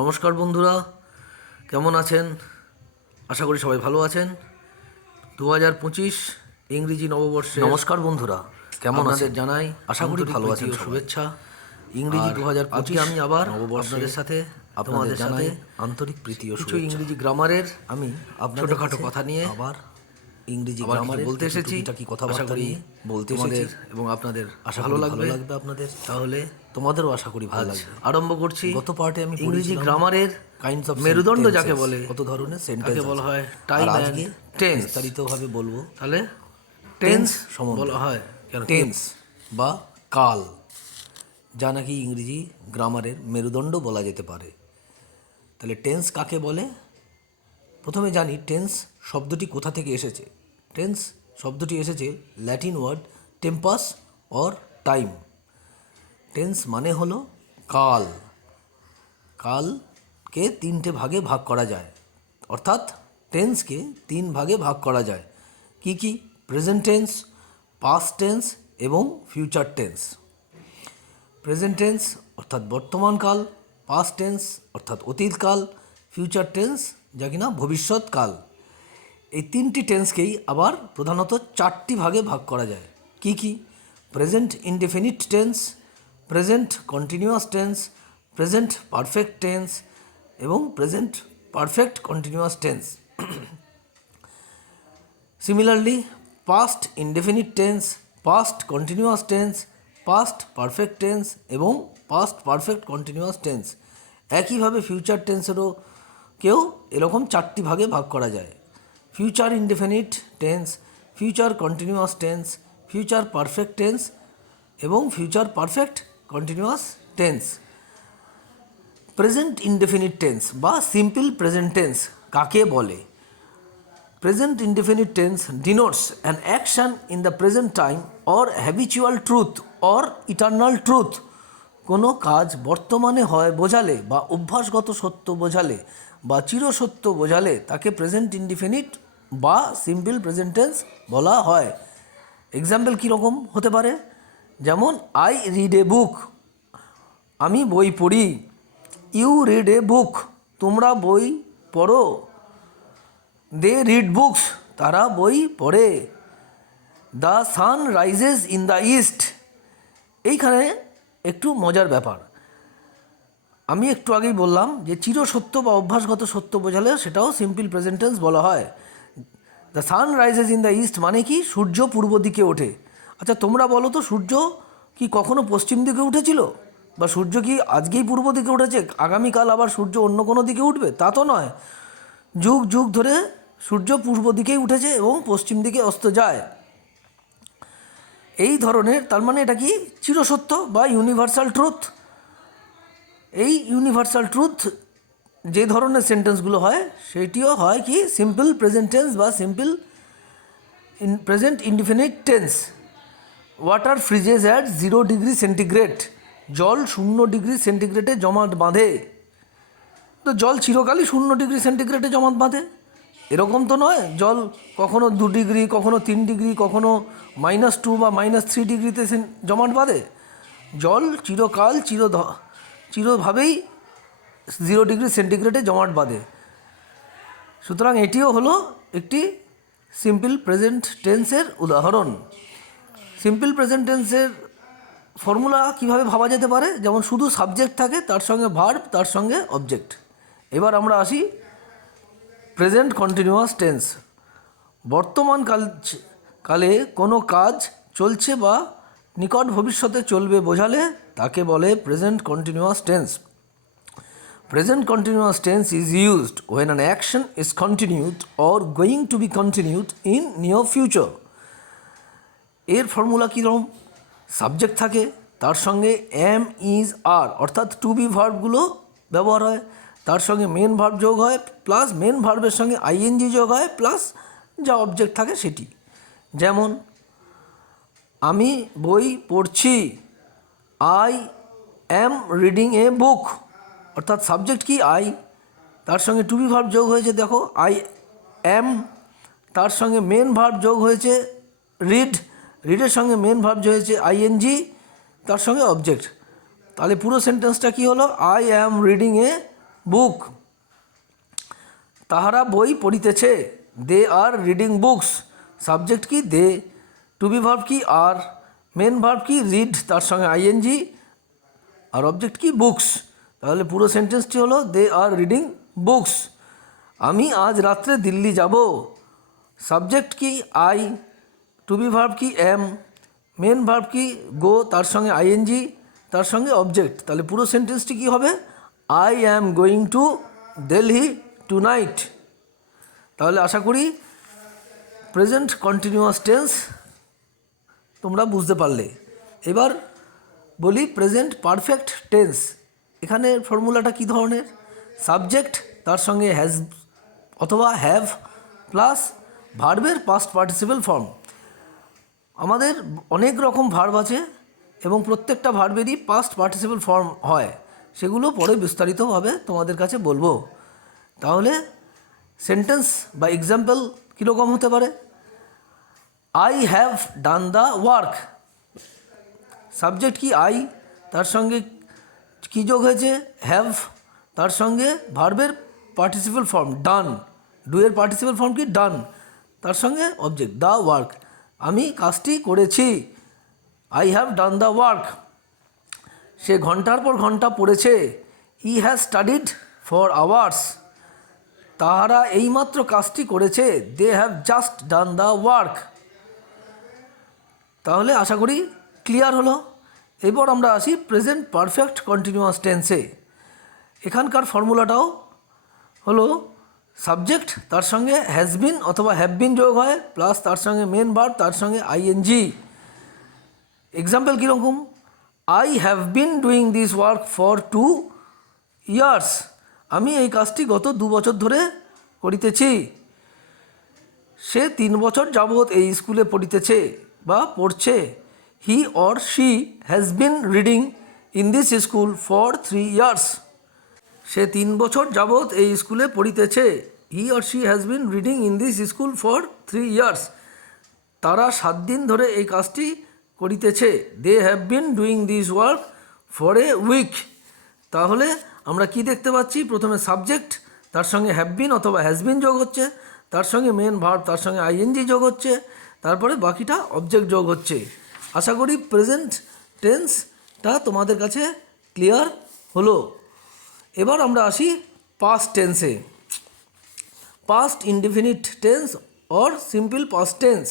নমস্কার বন্ধুরা, কেমন আছেন? আশা করি সবাই ভালো আছেন। 2025 ইংরেজি নববর্ষে নমস্কার বন্ধুরা, কেমন আপনাদের আছেন? জানাই আশা করি ভালো প্রীতি আছেন ও সবাই। শুভেচ্ছা। ইংরেজি আর 2025 আজকে আমি আবার নববর্ষে আপনাদের সাথে তোমাদের সাথে আন্তরিক প্রীতি ও কিছু শুভেচ্ছা। ইংরেজি গ্রামারের আমি আপনাদের ছোটোখাটো কাছে কথা নিয়ে আবার ইংরেজি আবার কিছু গ্রামারের বলতে কিছু এসেছি। টুকিটাকি আশা কথাবার্তা করি নিয়ে বলতে তোমাদের এসেছি। এবং আপনাদের আশা ভালো করি লাগবে। আপনাদের, তাহলে তোমাদেরও আশা করি ভালো আজ লাগবে। আরম্ভ করছি। গত পার্টে আমি ইংরেজি পড়েছিলাম গ্রামারের কাইন্ডস অফ মেরুদণ্ড যাকে বলে, কত ধরনের তাকে সেন্টেন্স বলা হয় আর টাইম অ্যান্ড আজকে টেন্স। বিস্তারিতভাবে বলবো তাহলে টেন্স টেন্স সম্বন্ধে। বলা হয় কেন? টেন্স বা কাল, যা নাকি ইংরেজি গ্রামারের মেরুদণ্ড বলা যেতে পারে। তাহলে টেন্স কাকে বলে? প্রথমে জানি টেন্স শব্দটি কোথা থেকে এসেছে। টেন্স শব্দটি এসেছে Latin word tempus or time. Tense মানে হলো কাল। কালকে তিনটে ভাগে ভাগ করা যায়, অর্থাৎ টেন্সকে তিন ভাগে ভাগ করা যায়। কি কি? প্রেজেন্ট টেন্স, পাস্ট টেন্স এবং ফিউচার টেন্স। প্রেজেন্ট টেন্স অর্থাৎ বর্তমানকাল, পাস্ট টেন্স অর্থাৎ অতীতকাল, ফিউচার টেন্স যা কিনা ভবিষ্যৎকাল। এই তিনটি টেন্সকেই আবার প্রধানত চারটি ভাগে ভাগ করা যায়। কি কি? Present indefinite tense, present continuous tense, present perfect tense এবং present perfect continuous tense. Similarly past indefinite tense, past continuous tense, past perfect tense এবং পাস্ট পারফেক্ট কন্টিনিউয়াস টেন্স। একইভাবে ফিউচার টেন্সেরও এরকম চারটি ভাগে ভাগ করা যায়। Future indefinite tense, future continuous tense, future perfect tense এবং future perfect continuous tense. Present indefinite tense বা সিম্পল প্রেজেন্ট টেন্স কাকে বলে? Present indefinite tense denotes an action in the present time or habitual truth or eternal truth. কোনো কাজ বর্তমানে হয় বোঝালে বা অভ্যাসগত সত্য বোঝালে বা চিরসত্য বোঝালে তাকে প্রেজেন্ট ইনডিফিনিট বা সিম্পল প্রেজেন্ট টেন্স বলা হয়। এক্সাম্পল কীরকম হতে পারে? যেমন আই রিড এ বুক, আমি বই পড়ি। ইউ রিড এ বুক, তোমরা বই পড়ো। দে রিড বুকস, তারা বই পড়ে। The sun rises in the east. এইখানে একটু মজার ব্যাপার, আমি একটু আগেই বললাম যে চিরসত্য বা অভ্যাসগত সত্য বোঝালে সেটাও সিম্পল প্রেজেন্ট টেন্স বলা হয়। The sun rises in the east মানে কি? সূর্য পূর্ব দিকে ওঠে। আচ্ছা তোমরা বলো তো, সূর্য কি কখনো পশ্চিম দিকে উঠেছিল? বা সূর্য কি আজকেই পূর্ব দিকে উঠেছে, আগামীকাল আবার সূর্য অন্য কোনো দিকে উঠবে? তা তো নয়। যুগ যুগ ধরে সূর্য পূর্ব দিকেই উঠেছে এবং পশ্চিম দিকে অস্ত যায়। এই ধরনের, তার মানে এটা কি? চিরসত্য বা ইউনিভার্সাল ট্রুথ। এই ইউনিভার্সাল ট্রুথ যে ধরনের সেন্টেন্সগুলো হয় সেটিও হয় কি? সিম্পল প্রেজেন্ট টেন্স বা simple present indefinite tense. Water freezes at 0 degree centigrade, জল 0 ডিগ্রি সেন্টিগ্রেডে জমাট বাঁধে। তো জল চিরকালই 0 ডিগ্রি সেন্টিগ্রেডে জমাট বাঁধে এরকম তো নয়। জল কখনো 2 ডিগ্রি, কখনো 3 ডিগ্রি, কখনো -2 বা -3 ডিগ্রিতে জমাট বাঁধে। জল চিরকাল চিরভাবেই 0 ডিগ্রি সেন্টিগ্রেডে জমাট বাঁধে। সুতরাং এটিও হলো একটি সিম্পল প্রেজেন্ট টেন্সের উদাহরণ। সিম্পল প্রেজেন্ট টেন্সের ফর্মুলা কীভাবে ভাবা যেতে পারে? যেমন শুধু সাবজেক্ট থাকে, তার সঙ্গে ভার্ব, তার সঙ্গে অবজেক্ট। এবার আমরা আসি প্রেজেন্ট কন্টিনিউয়াস টেন্স। বর্তমান কালে কোনো কাজ চলছে বা নিকট ভবিষ্যতে চলবে বোঝালে তাকে বলে present continuous tense. Present continuous tense is used when an action is continued or going to be continued in near future. এর ফর্মুলা কীরকম? সাবজেক্ট থাকে, তার সঙ্গে এম, ইজ, আর অর্থাৎ টু বি ভার্বগুলো ব্যবহার হয়, তার সঙ্গে মেন ভার্ব যোগ হয়, প্লাস মেন ভার্বের সঙ্গে আইএনজি যোগ হয়, প্লাস যা অবজেক্ট থাকে সেটি। যেমন আমি বই পড়ছি, আই অ্যাম রিডিং এ বুক, অর্থাৎ সাবজেক্ট কি? আই, তার সঙ্গে টু বি ভার্ব যোগ হয়েছে, দেখো আই অ্যাম, তার সঙ্গে মেন ভার্ব যোগ হয়েছে রিড, রিডের সঙ্গে মেন ভার্ব যোগ হয়েছে আইএনজি, তার সঙ্গে অবজেক্ট। তাহলে পুরো সেন্টেন্সটা কি হলো? আই অ্যাম রিডিং এ বুক, তাহারা বই পড়িতেছে, দে আর রিডিং বুকস। সাবজেক্ট কি দে, টু বি ভার্ব কি আর, মেন ভার্ব কি রিড, তার সঙ্গে আইএনজি, আর অবজেক্ট কি বুকস। তাহলে পুরো সেন্টেন্সটি হলো দে আর রিডিং বুকস। আমি আজ রাত্রে দিল্লি যাব। সাবজেক্ট কি আই, টু বি ভার্ব কি এম, মেন ভার্ব কি গো, তার সঙ্গে আইএনজি, তার সঙ্গে অবজেক্ট। তাহলে পুরো সেন্টেন্সটি কী হবে, I am going to Delhi tonight. তাহলে আশা করি প্রেজেন্ট কন্টিনিউয়াস টেন্স তোমরা বুঝতে পারলে। এবার বলি প্রেজেন্ট পারফেক্ট টেন্স। এখানে ফর্মুলাটা কী ধরনের, সাবজেক্ট তার সঙ্গে হ্যাজ অথবা হ্যাভ প্লাস ভার্বের পাস্ট পার্টিসিপেল ফর্ম। আমাদের অনেক রকম ভার্ব আছে এবং প্রত্যেকটা ভার্বেরই পাস্ট পার্টিসিপেল ফর্ম হয়, সেগুলো পরে বিস্তারিতভাবে তোমাদের কাছে বলবো। তাহলে সেন্টেন্স বা এক্সাম্পল কীরকম হতে পারে, I have done the work. Subject কি আই, তার সঙ্গে কী যোগ হয়েছে হ্যাভ, তার সঙ্গে ভার্বের পার্টিসিপেল ফর্ম ডান, ডু এর পার্টিসিপেল ফর্ম কি ডান, তার সঙ্গে অবজেক্ট দ্য ওয়ার্ক। আমি কাজটি করেছি, I have done the work. সে ঘন্টার পর ঘন্টা পড়েছে, he has studied for hours. তাহারা এইমাত্র কাজটি করেছে, they have just done the work. তাহলে আশা করি ক্লিয়ার হলো। এরপর আমরা আসি প্রেজেন্ট পারফেক্ট কন্টিনিউয়াস টেন্সে। এখানকার ফর্মুলাটাও হলো সাবজেক্ট তার সঙ্গে হ্যাজ বিন অথবা হ্যাভ বিন যোগ হয় প্লাস তার সঙ্গে মেন ভার্ব, তার সঙ্গে আইএনজি। এক্সাম্পল কীরকম, I have been doing this work for 2 years. আমি এই কাজটি গত 2 বছর ধরে করিতেছি। সে 3 বছর যাবৎ এই স্কুলে পড়িতেছে বা পড়ছে, he or she has been reading in this school for 3 years. সে 3 বছর যাবৎ এই স্কুলে পড়িতেছে, he or she has been reading in this school for 3 years. তারা 7 দিন ধরে এই কাজটি করিতেছে, they have been doing this work for a week. তাহলে আমরা কি দেখতে পাচ্ছি, প্রথমে সাবজেক্ট তার সঙ্গে হ্যাভ বিন অথবা হ্যাজ বিন যোগ হচ্ছে, তার সঙ্গে মেন ভার্ব, তার সঙ্গে আইএনজি যোগ হচ্ছে, তারপরে বাকিটা অবজেক্ট যোগ হচ্ছে। আশা করি প্রেজেন্ট টেন্সটা তোমাদের কাছে ক্লিয়ার হলো। এবার আমরা আসি পাস্ট টেন্সে। Past indefinite tense or simple past tense.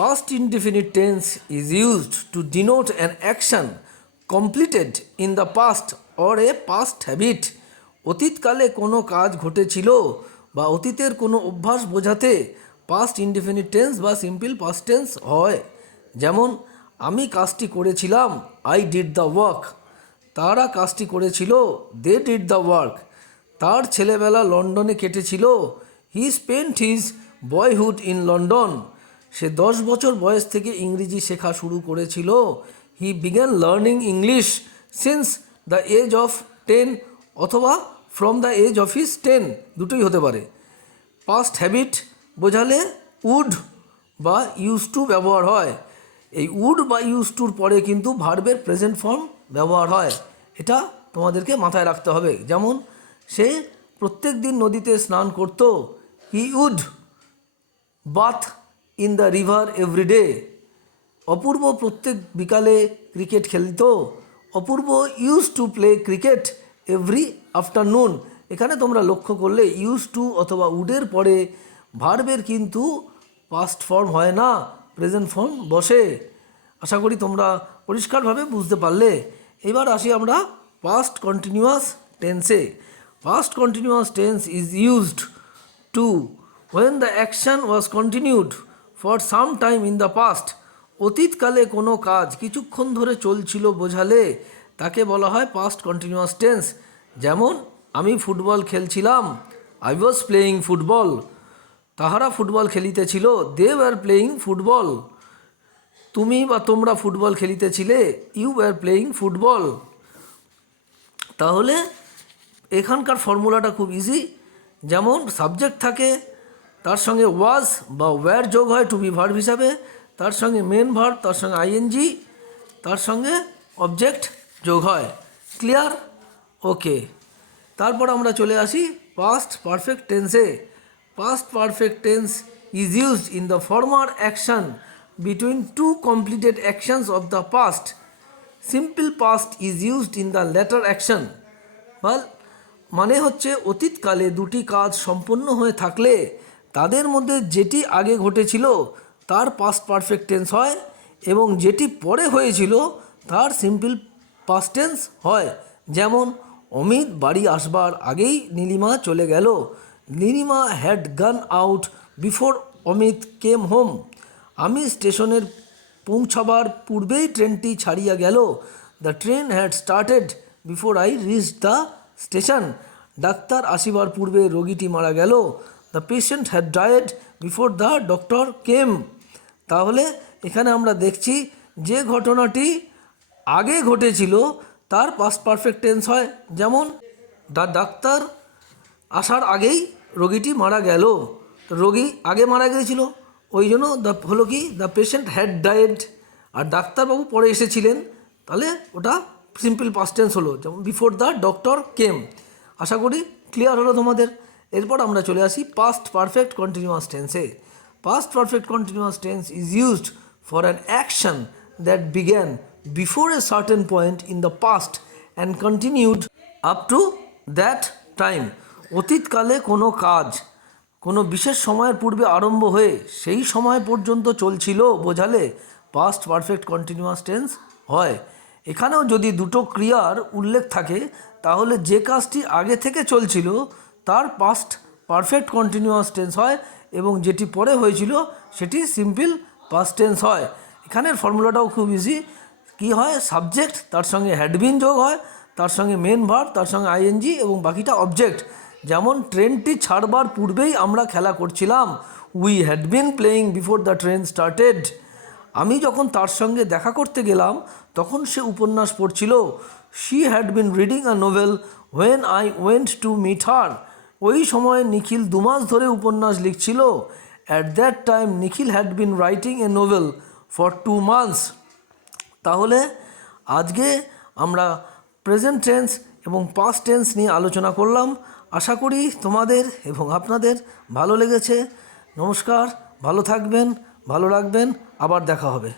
Past indefinite tense is used to denote an action completed in the past or a past habit. অতীতকালে কোনো কাজ ঘটেছিল বা অতীতের কোনো অভ্যাস বোঝাতে পাস্ট ইনডিফিনিট টেন্স বা সিম্পল পাস্ট টেন্স হয়। যেমন আমি কাজটি করেছিলাম, আই ডিড দ্য ওয়ার্ক। তারা কাজটি করেছিল, দে ডিড দ্য ওয়ার্ক। তার ছেলেবেলা লন্ডনে কেটেছিল, he spent his boyhood in London. সে 10 বছর বয়স থেকে ইংরেজি শেখা শুরু করেছিল, he began learning English since the age of 10 অথবা from the age of his 10, দুটোই হতে পারে। পাস্ট হ্যাবিট বোঝালে উড বা ইউজ টু ব্যবহার হয়। এই উড বা ইউজ টুর পরে কিন্তু ভার্বের প্রেজেন্ট ফর্ম ব্যবহার হয়, এটা তোমাদেরকে মাথায় রাখতে হবে। যেমন সে প্রত্যেক দিন নদীতে স্নান করত, he would bath in the river every day. Apurba প্রত্যেক বিকালে ক্রিকেট খেলত, Apurba use to play cricket every afternoon. এখানে তোমরা লক্ষ্য করলে ইউজ টু অথবা উডের পরে ভার্বের কিন্তু পাস্ট ফর্ম হয় না, প্রেজেন্ট ফর্ম বসে। আশা করি তোমরা পরিষ্কারভাবে বুঝতে পারলে। এবার আসি আমরা পাস্ট কন্টিনিউয়াস টেন্সে। Past continuous tense is used to when the action was continued for some time in the past. অতীতকালে কোনো কাজ কিছুক্ষণ ধরে চলছিল বোঝালে তাকে বলা হয় পাস্ট কন্টিনিউয়াস টেন্স। যেমন আমি ফুটবল খেলছিলাম, আই ওয়াজ প্লেয়িং ফুটবল। তাহারা ফুটবল খেলিতেছিল, দে ওয়ার প্লেয়িং ফুটবল। তুমি বা তোমরা ফুটবল খেলিতেছিলে, ইউ ওয়ার প্লেয়িং ফুটবল। তাহলে এখানকার ফর্মুলাটা খুব ইজি। যেমন সাবজেক্ট থাকে, তার সঙ্গে ওয়াজ বা ওয়্যার যোগ হয় টু বি ভার্ব হিসাবে, তার সঙ্গে মেন ভার্ব, তার সঙ্গে আইএনজি, তার সঙ্গে অবজেক্ট যোগ হয়। ক্লিয়ার? ওকে। তারপর আমরা চলে আসি পাস্ট পারফেক্ট টেন্সে। Past perfect tense is used in the former action between two completed actions of the past. Simple past is used in the latter action. মানে হচ্ছে অতীতকালে দুটি কাজ সম্পন্ন হয়ে থাকলে তাদের মধ্যে যেটি আগে ঘটেছিল তার পাস্ট পারফেক্ট টেন্স হয়, এবং যেটি পরে হয়েছিল তার সিম্পল পাস্ট টেন্স হয়। যেমন অমিত বাড়ি আসবার আগেই নীলিমা চলে গেল। Nilima had gone out before Amit came home. আমি স্টেশনের পৌঁছাবার পূর্বেই ট্রেনটি ছাড়িয়া গেল। The train had started before I reach the station. ডাক্তার আসিবার পূর্বে রোগীটি মারা গেল। The patient had died before the doctor came. তাহলে এখানে আমরা দেখছি যে ঘটনাটি আগে ঘটেছিল তার পাস্ট পারফেক্ট টেন্স হয়। যেমন ডাক্তার আসার আগেই রোগীটি মারা গেল, রোগী আগে মারা গিয়েছিল, ওই জন্য হলো কি দ্য পেশেন্ট হ্যাড ডায়েড। আর ডাক্তারবাবু পরে এসেছিলেন, তাহলে ওটা সিম্পল পাস্ট টেন্স হলো, যেমন বিফোর দ্য ডক্টর কেম। আশা করি ক্লিয়ার হলো তোমাদের। এরপর আমরা চলে আসি পাস্ট পারফেক্ট কন্টিনিউয়াস টেন্সে। Past perfect continuous tense is used for an action that began before a certain point in the past and continued up to that time. অতীতকালে কোনো কাজ কোনো বিশেষ সময়ের পূর্বে আরম্ভ হয়ে সেই সময় পর্যন্ত চলছিল বোঝালে পাস্ট পারফেক্ট কন্টিনিউয়াস টেন্স হয়। এখানেও যদি দুটো ক্রিয়ার উল্লেখ থাকে তাহলে যে কাজটি আগে থেকে চলছিল তার পাস্ট পারফেক্ট কন্টিনিউয়াস টেন্স হয়, এবং যেটি পরে হয়েছিল সেটি সিম্পল পাস্ট টেন্স হয়। এখানের ফর্মুলাটাও খুব ইজি। কী হয়, সাবজেক্ট, তার সঙ্গে হ্যাড বিন যোগ হয়, তার সঙ্গে মেন ভার্ব, তার সঙ্গে আইএনজি এবং বাকিটা অবজেক্ট। যেমন ট্রেনটি ছাড়বার পূর্বেই আমরা খেলা করছিলাম। We had been playing before the train started. আমি যখন তার সঙ্গে দেখা করতে গেলাম তখন সে উপন্যাস পড়ছিল। She had been reading a novel when I went to meet her. ওই সময় নিখিল 2 মাস ধরে উপন্যাস লিখছিল। At that time Nikhil had been writing a novel for 2 months. তাহলে আজকে আমরা প্রেজেন্ট টেন্স এবং পাস্ট টেন্স নিয়ে আলোচনা করলাম। আশা করি তোমাদের এবং আপনাদের ভালো লেগেছে। নমস্কার, ভালো থাকবেন, ভালো রাখবেন, আবার দেখা হবে।